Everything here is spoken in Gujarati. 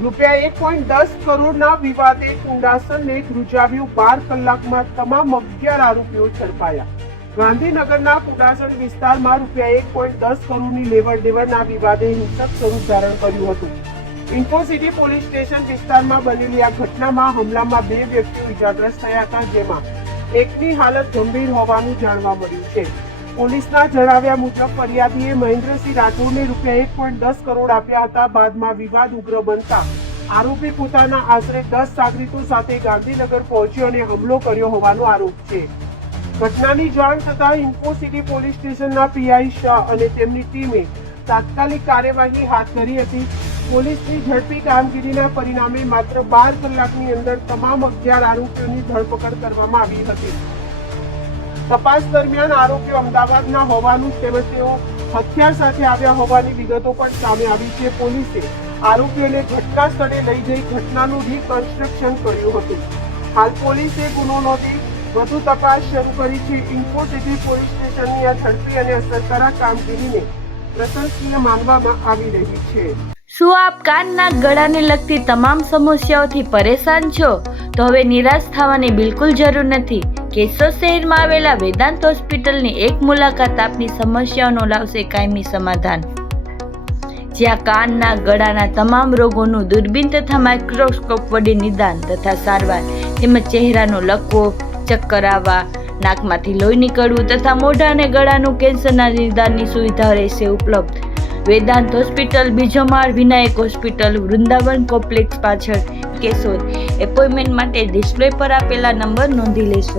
₹1.10 કરોડના વિવાદે કુંડાસરને ધ્રુજાવ્યું. 12 કલાકમાં તમામ 11 આરોપીઓ ઝડપાયા. ગાંધીનગરના કુંડાસર વિસ્તારમાં ₹1.10 કરોડની લેવડ દેવડના વિવાદે હિંસક સ્વરૂપ ધારણ કર્યું હતું. ઇન્ફોસિટી પોલીસ સ્ટેશન વિસ્તારમાં બનેલી આ ઘટનામાં હુમલામાં 2 વ્યક્તિઓ ઇજાગ્રસ્ત થયા હતા, જેમાં એકની હાલત ગંભીર હોવાનું જાણવા મળ્યું છે. પોલીસના જણાવ્યા મુજબ ફરિયાદીએ મહેન્દ્રસિંહ રાઠોડને ₹1.10 કરોડ આપ્યા હતા. બાદમાં વિવાદ ઉગ્ર બનતા આરોપી પોતાના આશરે 10 સાગરીતો સાથે ગાંધીનગર પહોંચ્યો અને હુમલો કર્યો હોવાનો આરોપ છે. ઘટનાની જાણ થતાં ઇન્ફોસિટી પોલીસ સ્ટેશનના પીઆઈ શાહ અને તેમની ટીમે તાત્કાલિક કાર્યવાહી હાથ ધરી હતી. પોલીસની ઝડપી કામગીરીના પરિણામે માત્ર 12 કલાકની અંદર તમામ 11 આરોપીઓની ધરપકડ કરવામાં આવી હતી. તપાસ દરમિયાન આરોપીઓ અમદાવાદના હોવાનું તેમજ તેઓ હથિયાર સાથે આવ્યા હોવાની વિગતો પણ સામે આવી છે. પોલીસે આરોપીઓને ઘટના સ્થળે લઈ જઈ ઘટનાનું રિકન્સ્ટ્રક્શન કર્યું હતું. હાલ પોલીસે ગુનો નોંધી વધુ તપાસ શરૂ કરી છે. ઇન્ફોસિટી પોલીસ સ્ટેશનની આ ઝડપી અને અસરકારક કામગીરીને પ્રશંસનીય માનવામાં આવી રહી છે. શું આપ કાનના ગળાને લગતી તમામ સમસ્યાઓથી પરેશાન છો? તો હવે નિરાશ થવાની બિલકુલ જરૂર નથી. કેશોદ શહેરમાં આવેલા વેદાંત હોસ્પિટલની એક મુલાકાત આપની સમસ્યાઓનો લાવશે કાયમી સમાધાન. જ્યાં કાનના ગળાના તમામ રોગોનું દૂરબીન તથા માઇક્રોસ્કોપ વડે નિદાન તથા સારવાર, તેમજ ચહેરાનો લકવો, ચક્કર આવવા, નાકમાંથી લોહી નીકળવું તથા મોઢા અને ગળાનું કેન્સરના નિદાનની સુવિધા રહેશે ઉપલબ્ધ. વેદાંત હોસ્પિટલ, બીજો માળ, વિનાયક હોસ્પિટલ, વૃંદાવન કોમ્પ્લેક્સ પાછળ, કેશોદ. એપોઇન્ટમેન્ટ માટે ડિસ્પ્લે પર આપેલા નંબર નોંધી લેશો.